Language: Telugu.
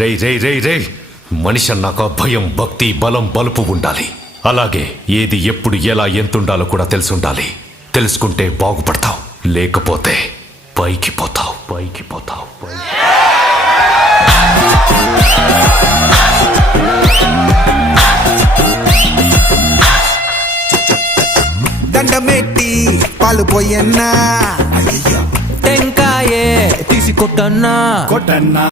రే మనిషి అన్నాక భయం, భక్తి, బలం, బలుపు ఉండాలి. అలాగే ఏది ఎప్పుడు ఎలా ఎంతుండాలో కూడా తెలుసుండాలి. తెలుసుకుంటే బాగుపడతావు, లేకపోతే పైకి పోతావు. దండమెట్టి పాలు పోయన్నా, టెంకాయే తీసి కొట్టన్నా